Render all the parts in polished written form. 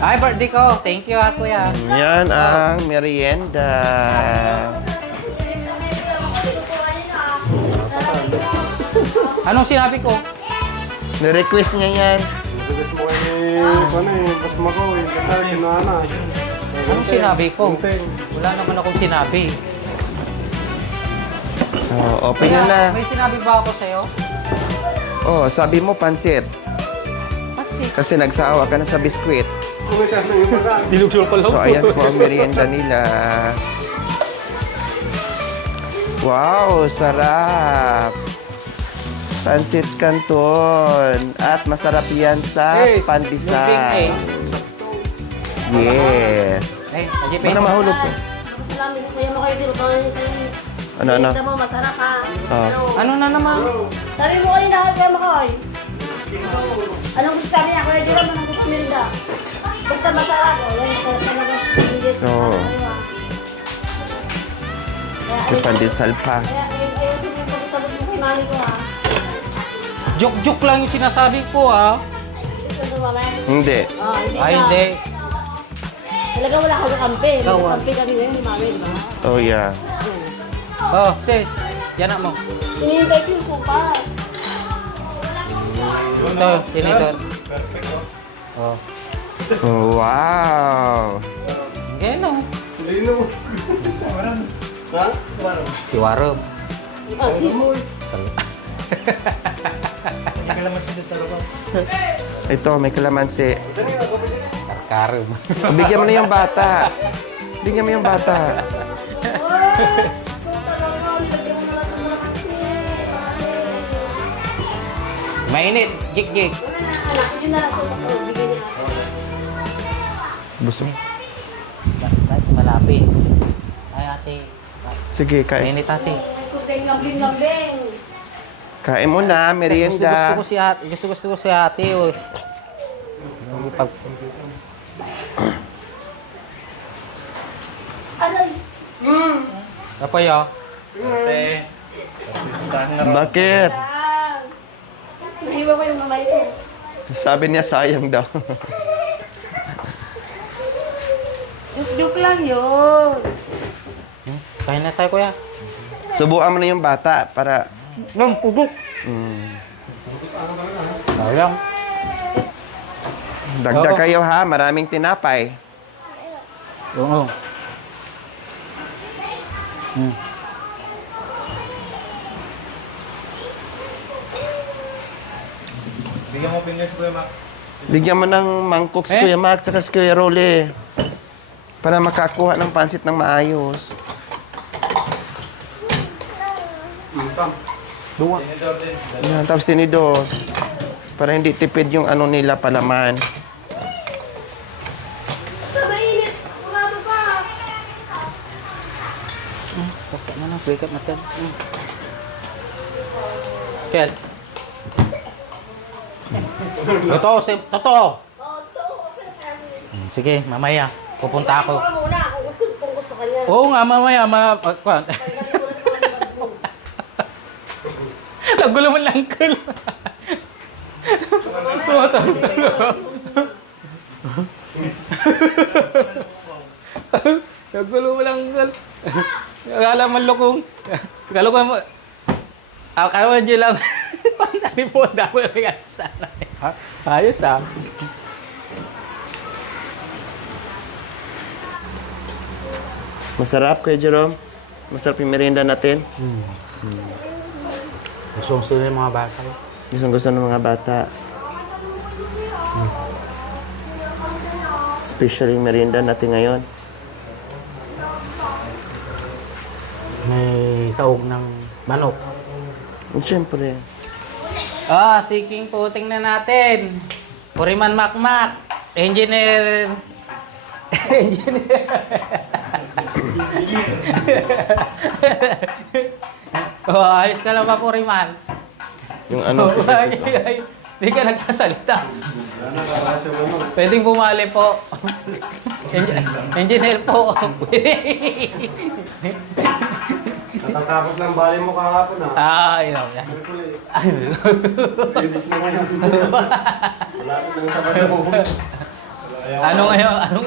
Ay, birthday ko. Thank you, kuya. Yan ang merienda. Anong sinabi ko? Ni-request niya yan. Gusto mo kayo, ba't makaw eh, ba't kinana. Anong sinabi ko? Wala naman akong sinabi. Oh, open nyo na. May sinabi ba ako sa'yo? Oh, sabi mo pansit. Pansit. Kasi nagsawa ka na sa biskwit. Dinugsol pa So, ayan po ang merienda nila. Wow, sarap. Pansit Canton. At masarap yan sa pandesal. Yes. Ay, Baka mahulog po. Salamin ko yung mga kayo dito. Ano? Ito mo, masarap ha. Oh. Ano na naman? Sabi mo kayo na kayo Makoy. Anong gusto sabi niya? Kuya Jerome, anong gusto nila? Basta masarap. Yan, talaga. Oo. May pandesal pa. Kaya, ayaw ko yung pagkabot mo kay mami ko ha. Joke-joke lang yung sinasabi ko, ha? Gusto mo mamaya? Hindi. Oh, hindi Ay, ka. hindi. Talaga wala ka kampi. Ikaw, ah. Kampi kami ngayon ni mami, di ba? Oh, yeah. Oh, sis. Yan mo. Hinihintay ko yung kupas. Ito, tinitor. Oh. Oh, wow. Ganyan, Lino. Ha? Tiwaro. Ah, simoy. Ito, may kalamansi. Karum. Oh, bigyan mo na yung bata. Bigyan mo yung bata. Mainit. Jik-jik. Wala na, anak. Yun na lang ko. Bigyan niya ako. Busog. Kahit malapit. Ay, ate. Sige, kain. Mainit, ate. Kuteng lambing-lambing. Kain mo na, merienda. Gusto ko si ate. Gusto ko si ate, oh. Pag... Aray. Kapay, oh. Bakit? Ah. Nahiwa ko yung mamay ko. Sabi niya sayang daw. Joke lang yun. Kain na tayo, kuya. Subukan mo na yung bata para... Nang pugok. Sayang. Dagdag Oo. kayo ha, maraming tinapay. Oo. Bigyan mo opinion si Kuya Mac. Bigyan mo ng mangkok si Kuya Mac at si Kuya Rolly. Para makakuha ng pansit ng maayos. Dua. Yan, tapos tinidor. Para hindi tipid yung ano nila palaman. Sa mainit. Umado pa. Bakit na lang, wake up natin. Kel. Totoo, totoo. Oh, ito. Okay na kami. Sige, mamaya. Pupunta ako. Ikaw muna. Kung gusto ka niya. Oo nga, mamaya. Nagulo mo lang, Kel. Nagulo mo lang, Kel. Akala mo lukong. Akala mo... Akala mo dyan lang. Pantali po, dami mo yung sana. Ayos ah. Masarap, Kuya Jerome. Masarap yung merienda natin. Gusto ng mga bata. Gustong gusto ng mga bata. Special yung merienda natin ngayon. May saog ng manok. Siyempre. Ah, si King po, tingnan natin. Puriman Makmak. Engineer. Engineer. Oh, ayos ka lang ba, Puriman? Yung ano, Hindi ka nagsasalita. Pwedeng bumali po. Engineer po. Natatapos lang bali mo kahapon ha. Ah, yun. Finish mo ngayon. Wala ko nang sabay mo. Ano ngayon? Anong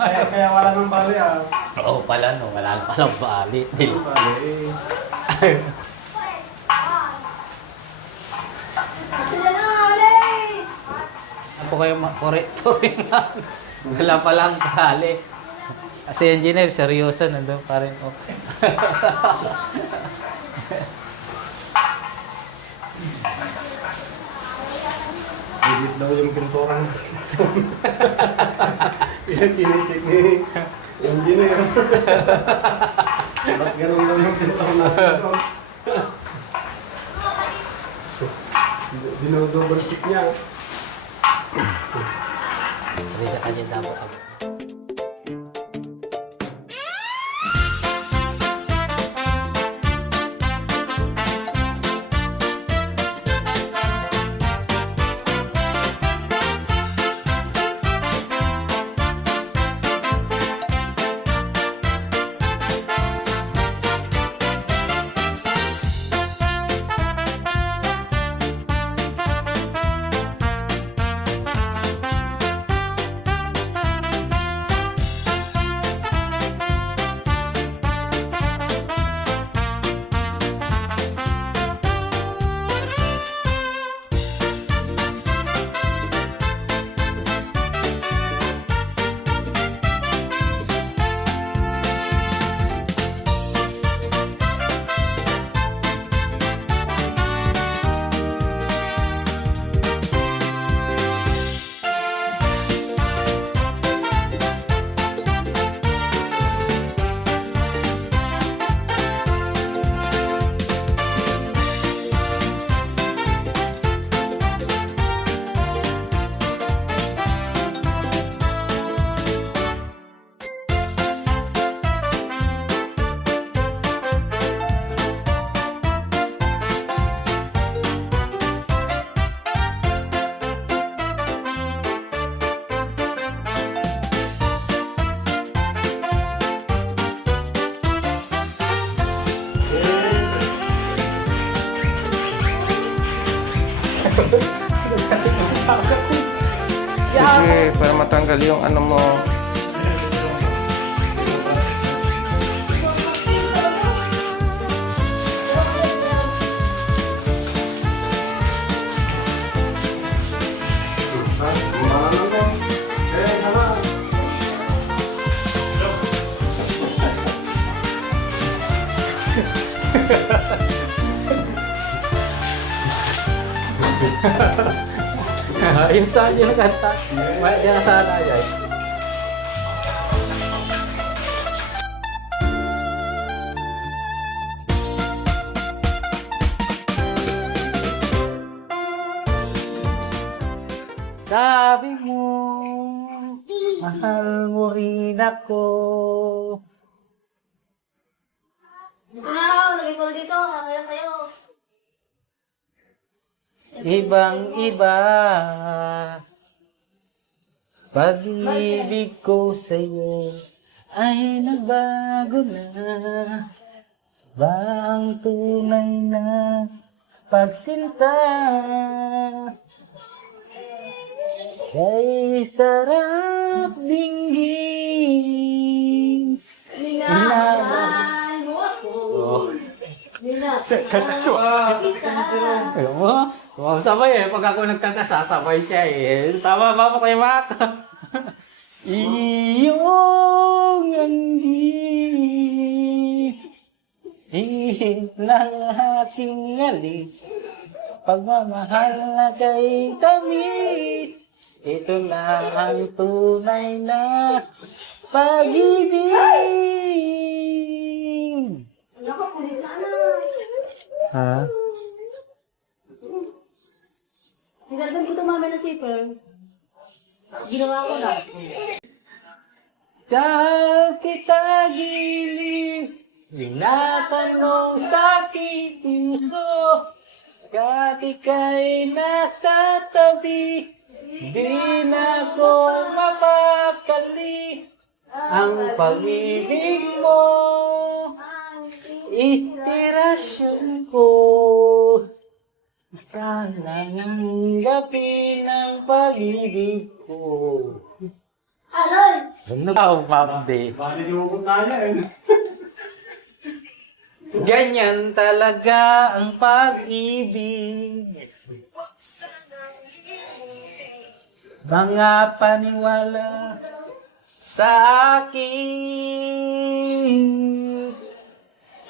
Kaya wala nang bali ah. Oo pala, no. Wala palang bali. Bali eh. Sila na, alis! Ako kayo makorekto rin lang. Wala palang bali. Kasi engineer, seryoso, nandun pa rin. Oh. Digit daw yung pinturan. Yan, kinitik ni engineer. Ba't ganun daw yung pinturan natin? Dinodouble check niya. Hindi na kanya dapat ako. Sige, para matanggal yung ano mo. Ayos na yung kanta. May kaya sana yan. Sabi mo, mahal mo rin ako. Dito na ako, lagay ko dito. Kaya kayo. Ibang-iba, pag-ibig ko sa'yo ay nagbago na. Ba ang tunay na pagsinta? Kay sarap dinggin. Minamahal mo ako. Alam mo? Sabay eh. Pag ako nagkanta, sasabay siya eh. Tama ba po kay Mac? Iyong handi ihip ng aking ngali pagmamahal na kay tamis. Ito na ang tunay na pag-ibig. Naku, kulit na na. Ha? Nilagyan ko ito mamaya ng zipper. Ginawa ko na. Dahil kita gilid, tinatanong sa aking puso, kahit ika'y nasa tabi, di na ko mapakali. Ang pag-ibig mo, inspirasyon ko. Sana ng gabi ng pag-ibig ko. Oh, Mabdi. Bakit yung kaya eh? Ganyan talaga ang pag-ibig. Mga paniwala sa akin.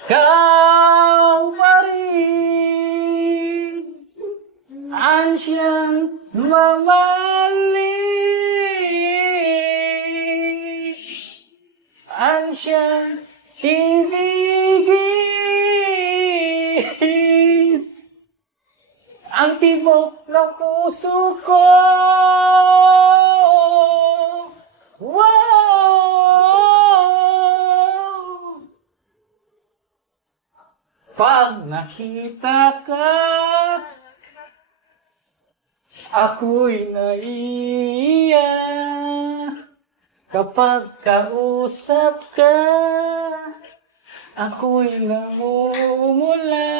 Kau pa rin ansyang mamalik, ansyang ibigin ang tibok ng puso ko. Wow! Pag nakita ka, ako'y naiiya. Kapag kausap ka, ako'y namumula.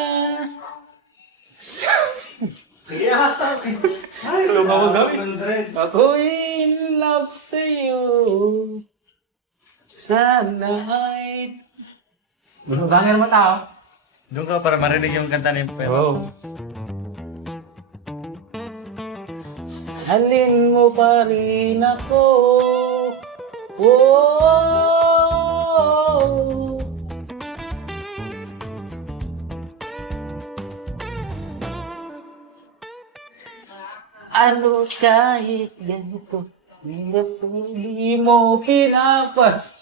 Ay, Lumaw gawin. Ako'y in love sa'yo. Sana ay... Bangin naman tao. Doon ka para marinig yung kanta ni Pep. Oh. Halin mo pa rin ako. Oh. Ano kahit ganito, hindi mo pinapas.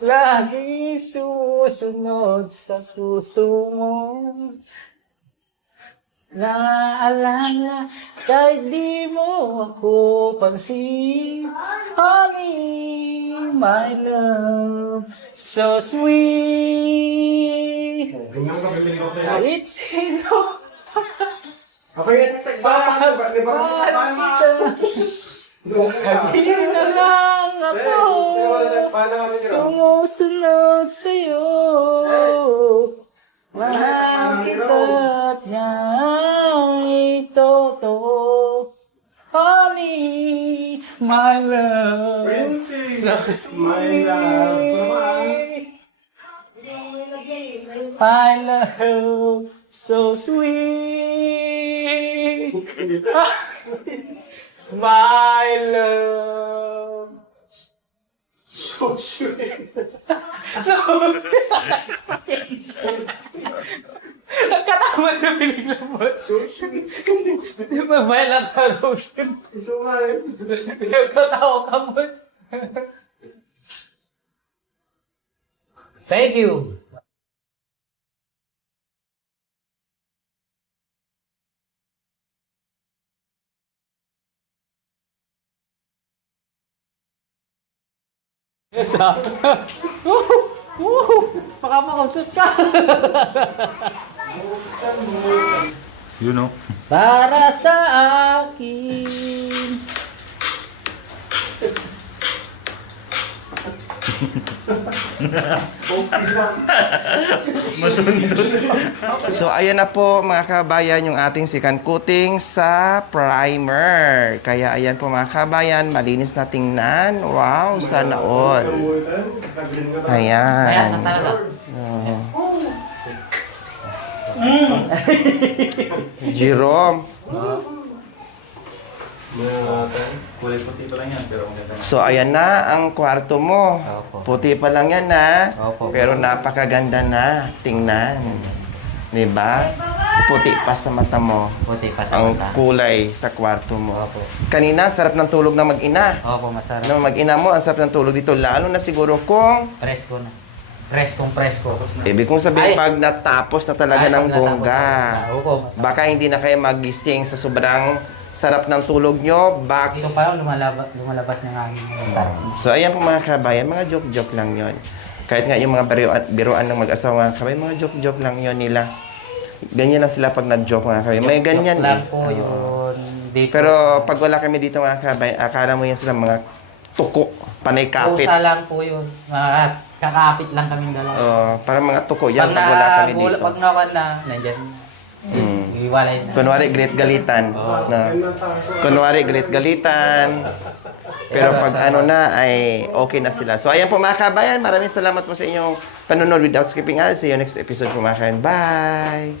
Lagi susunod sa puso mo. Naalala kahit di mo ako pansin. Honey, my love, so sweet. It's enough. Okay, Bakit hindi na lang ako sumusunod sa'yo. Mahal kita't niya'y totoo. Honey, my love, so My love. sweet. My love, so sweet. My love. So sweet. Nagkatawa na biniglang mo. Di ba ba lang ka, Roshan? So nga eh. Nagkatawa ka mo. Thank you. Yes, ah. Baka makausot ka. You know? Para sa akin. Masundot. So, ayan na po mga kabayan yung ating second coating sa primer. Kaya ayan po mga kabayan, malinis na tingnan. Wow, sana all. Ayan na Ayan. talaga. Jerome. Kulay puti pa lang yan, pero maganda na. So, ayan na ang kwarto mo. Opo. Puti pa lang yan na. Opo. Pero napakaganda na. Tingnan. Diba? Puti pa sa mata mo. Puti pa sa Ang mata. kulay sa kwarto mo. Opo. Kanina, sarap ng tulog ng mag-ina. Opo, masarap. Nung mag-ina mo, ang sarap ng tulog dito. Lalo na siguro kung Presko na. Presko. ibig kong Ay. sabihin, pag natapos na talaga Ay, ng pag natapos bongga. na. Opo, masarap. Baka hindi na kayo magising sa sobrang sarap ng tulog nyo. Ito pa lang lumalabas ng hangin. Sarap. So, ayan po mga kabayan, mga joke-joke lang yon. Kahit nga yung mga biruan ng mag-asawa mga kabayan, mga joke-joke lang yon nila. Ganyan lang sila pag nag-joke mga kabayan. May ganyan Joke lang eh. po yun. Dito. Pero pag wala kami dito mga kabayan, akala mo yan sila mga tuko, panay kapit. Pusa lang po yun. Kakapit lang kaming dalawa. Parang mga tuko yan pag wala kami dito. Pag nawan na, nandyan. Iwalay na. Kunwari, great galitan. Na, kunwari, great galitan. Pero pag ano na, ay okay na sila. So, ayan po mga kabayan. Maraming salamat po sa inyong panonood without skipping ads. See you next episode po mga kabayan. Bye!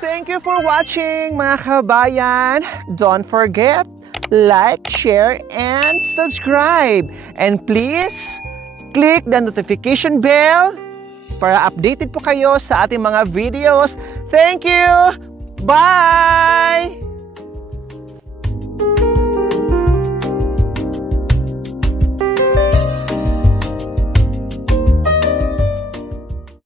Thank you for watching mga kabayan. Don't forget, like, share, and subscribe. And please, click the notification bell para updated po kayo sa ating mga videos. Thank you! Bye!